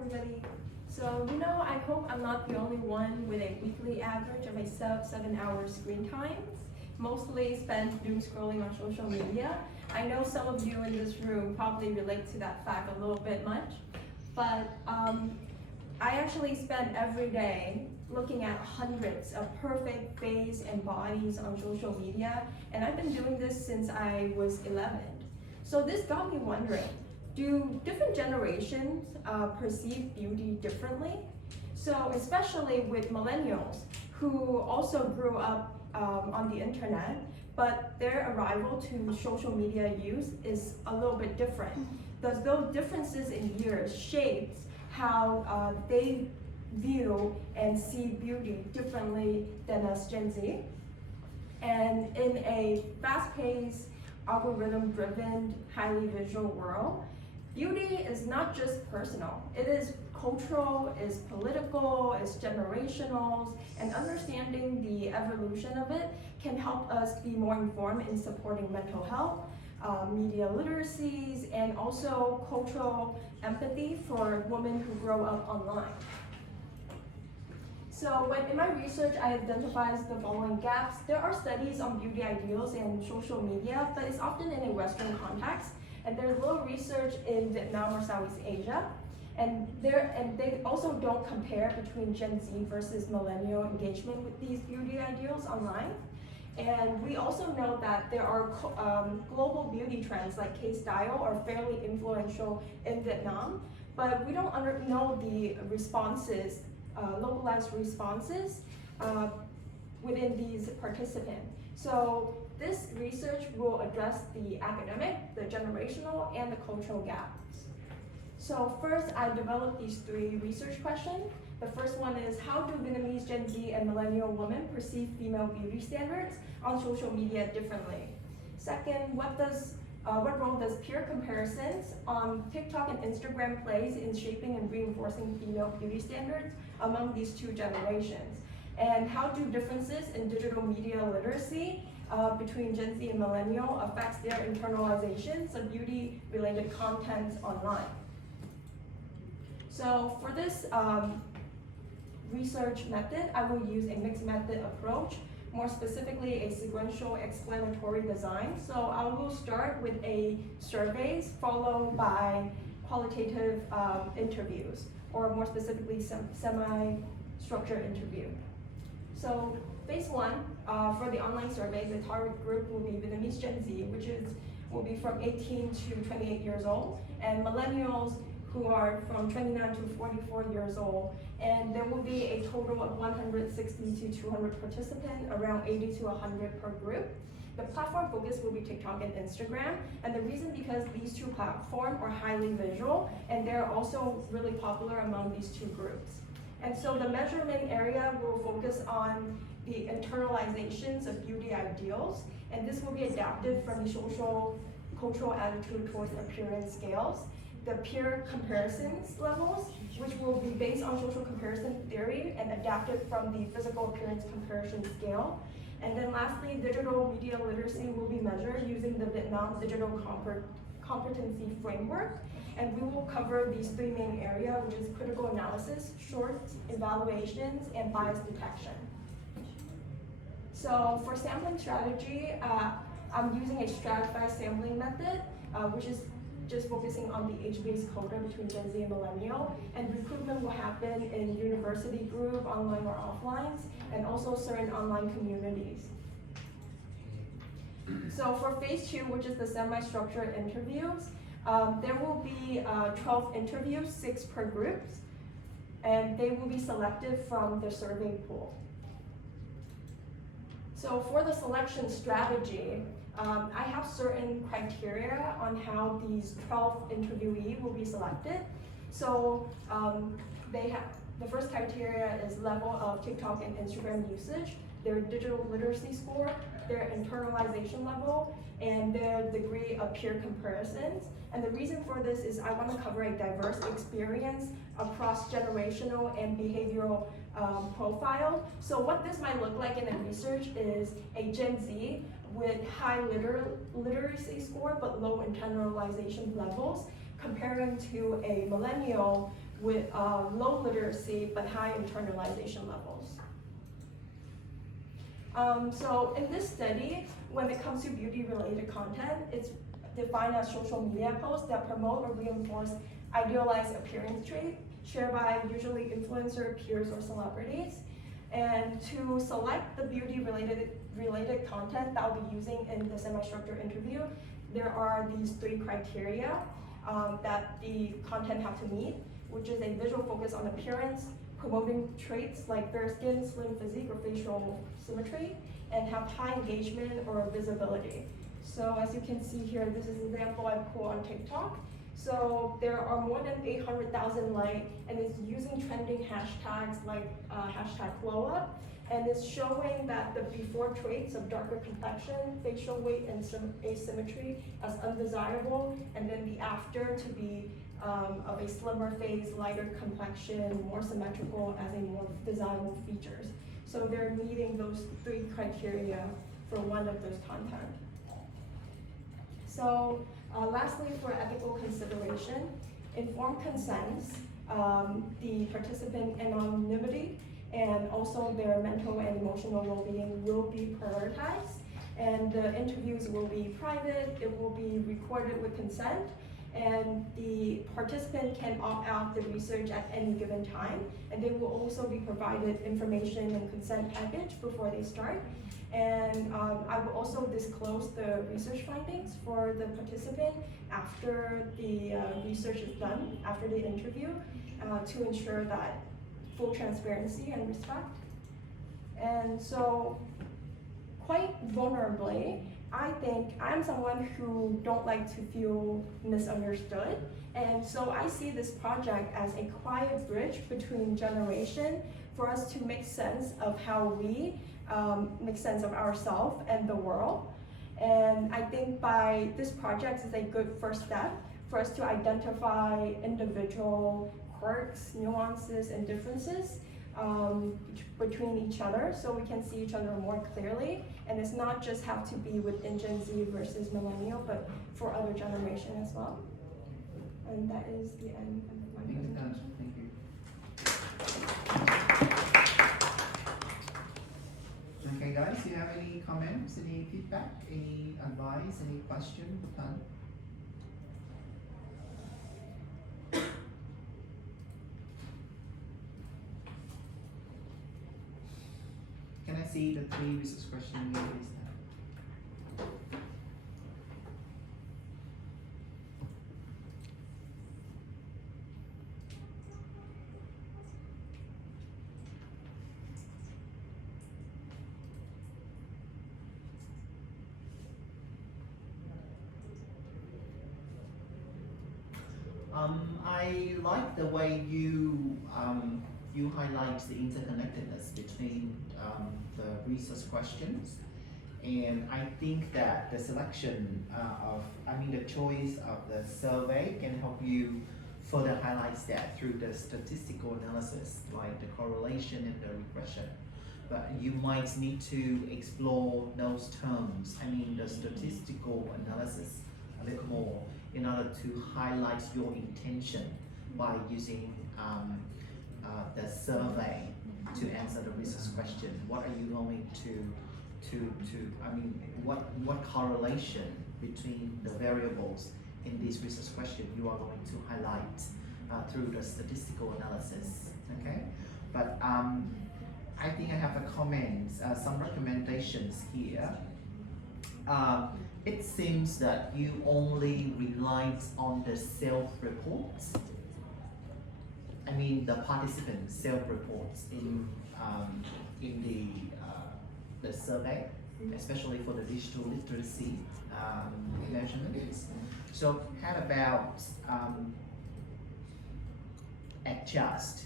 everybody. I hope I'm not the only one with a weekly average of a sub-7-hour screen time, mostly spent doom scrolling on social media. I know some of you in this room probably relate to that fact a little bit much, but I actually spend every day looking at hundreds of perfect face and bodies on social media, and I've been doing this since I was 11. So this got me wondering, do different generations perceive beauty differently? So especially with millennials who also grew up on the internet, but their arrival to social media use is a little bit different. Does those differences in years shape how they view and see beauty differently than us Gen Z? And in a fast-paced, algorithm-driven, highly visual world, beauty is not just personal. It is cultural, is political, is generational, and understanding the evolution of it can help us be more informed in supporting mental health, media literacies, and also cultural empathy for women who grow up online. So in my research, I identified the following gaps. There are studies on beauty ideals and social media, but it's often in a Western context. And there's little research in Vietnam or Southeast Asia. And they also don't compare between Gen Z versus millennial engagement with these beauty ideals online. And we also know that there are global beauty trends like K-style are fairly influential in Vietnam, but we don't know the responses, localized responses within these participants. So this research will address the academic, the generational, and the cultural gaps. So first, I developed these 3 research questions. The first one is, how do Vietnamese Gen Z and millennial women perceive female beauty standards on social media differently? Second, what role does peer comparisons on TikTok and Instagram plays in shaping and reinforcing female beauty standards among these 2 generations? And how do differences in digital media literacy between Gen Z and millennial affects their internalizations of beauty-related content online? So for this research method, I will use a mixed method approach, more specifically a sequential explanatory design. So I will start with a surveys followed by qualitative interviews, or more specifically semi-structured interview. So phase 1, for the online survey, the target group will be Vietnamese Gen Z, which will be from 18 to 28 years old, and millennials who are from 29 to 44 years old. And there will be a total of 160 to 200 participants, around 80 to 100 per group. The platform focus will be TikTok and Instagram, and the reason because these 2 platforms are highly visual, and they're also really popular among these 2 groups. And so the measurement area will focus on the internalizations of beauty ideals, and this will be adapted from the social cultural attitude towards appearance scales, the peer comparisons levels, which will be based on social comparison theory and adapted from the physical appearance comparison scale. And then lastly, digital media literacy will be measured using the Vietnam Digital Competency Framework. And we will cover these 3 main areas, which is critical analysis, short evaluations, and bias detection. So for sampling strategy, I'm using a stratified sampling method, which is just focusing on the age-based quota between Gen Z and millennial, and recruitment will happen in university group, online or offline, and also certain online communities. So for phase 2, which is the semi-structured interviews, there will be 12 interviews, 6 per group, and they will be selected from the survey pool. So for the selection strategy, I have certain criteria on how these 12 interviewees will be selected. So the first criteria is level of TikTok and Instagram usage, their digital literacy score, their internalization level, and their degree of peer comparisons. And the reason for this is I want to cover a diverse experience across generational and behavioral profile. So what this might look like in the research is a Gen Z with high literacy score but low internalization levels, comparing to a millennial with low literacy but high internalization levels. So in this study, when it comes to beauty-related content, it's defined as social media posts that promote or reinforce idealized appearance traits shared by usually influencer, peers, or celebrities. And to select the beauty-related content that I'll be using in the semi-structured interview, there are these 3 criteria that the content have to meet, which is a visual focus on appearance, promoting traits like fair skin, slim physique, or facial symmetry, and have high engagement or visibility. So as you can see here, this is an example I pulled on TikTok. So there are more than 800,000 likes, and it's using trending hashtags like hashtag glow up, and it's showing that the before traits of darker complexion, facial weight, and asymmetry as undesirable, and then the after to be of a slimmer face, lighter complexion, more symmetrical as a more desirable features. So they're meeting those 3 criteria for one of those content. So lastly, for ethical consideration, informed consents, the participant anonymity, and also their mental and emotional well-being will be prioritized. And the interviews will be private, it will be recorded with consent, and the participant can opt out the research at any given time, and they will also be provided information and consent package before they start. And I will also disclose the research findings for the participant after the research is done, after the interview, to ensure that full transparency and respect. And so, quite vulnerably, I think I'm someone who don't like to feel misunderstood, and so I see this project as a quiet bridge between generation for us to make sense of how we make sense of ourselves and the world. And I think by this project is a good first step for us to identify individual quirks, nuances, and differences between each other, so we can see each other more clearly. And it's not just have to be within Gen Z versus millennial, but for other generation as well. And that is the end of my presentation. Thank you. Okay, guys, do you have any comments, any feedback, any advice, any question? Thanh? Can I see the 3 research questions you raised now? I like the way you highlight the interconnectedness between the research questions, and I think that the selection the choice of the survey can help you further highlight that through the statistical analysis, like the correlation and the regression. But you might need to explore those terms, the statistical analysis a little more in order to highlight your intention by using the survey to answer the research question. What are you going what correlation between the variables in this research question you are going to highlight through the statistical analysis, okay? But I think I have a comment, some recommendations here. It seems that you only relied on the self-reports. The participant self-reports in the survey, especially for the digital literacy measurements. So how about adjust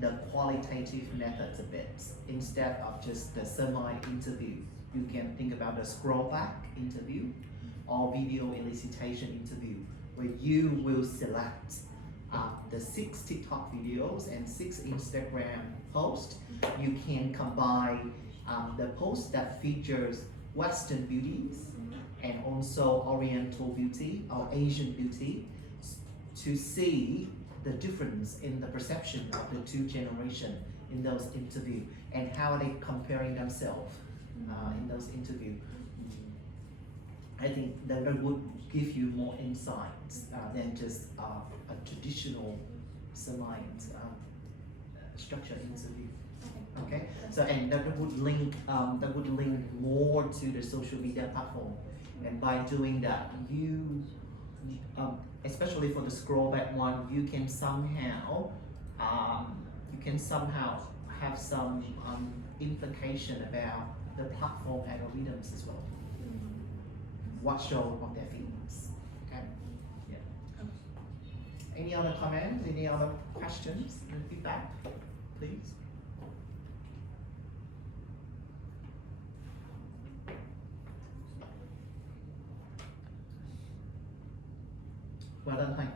the qualitative methods a bit instead of just the semi-interview? You can think about the scroll back interview or video elicitation interview, where you will select the 6 TikTok videos and 6 Instagram posts. You can combine the post that features Western beauties and also Oriental beauty or Asian beauty to see the difference in the perception of the two generations in those interviews and how are they comparing themselves in those interviews. I think that would give you more insights than just a traditional science structured interview. Okay, so and that would link more to the social media platform, and by doing that, you especially for the scroll back one, you can somehow have some implication about the platform algorithms as well. What show of their feeds? Okay, yeah. Any other comments? Any other questions and feedback, please? Well done, Thanh.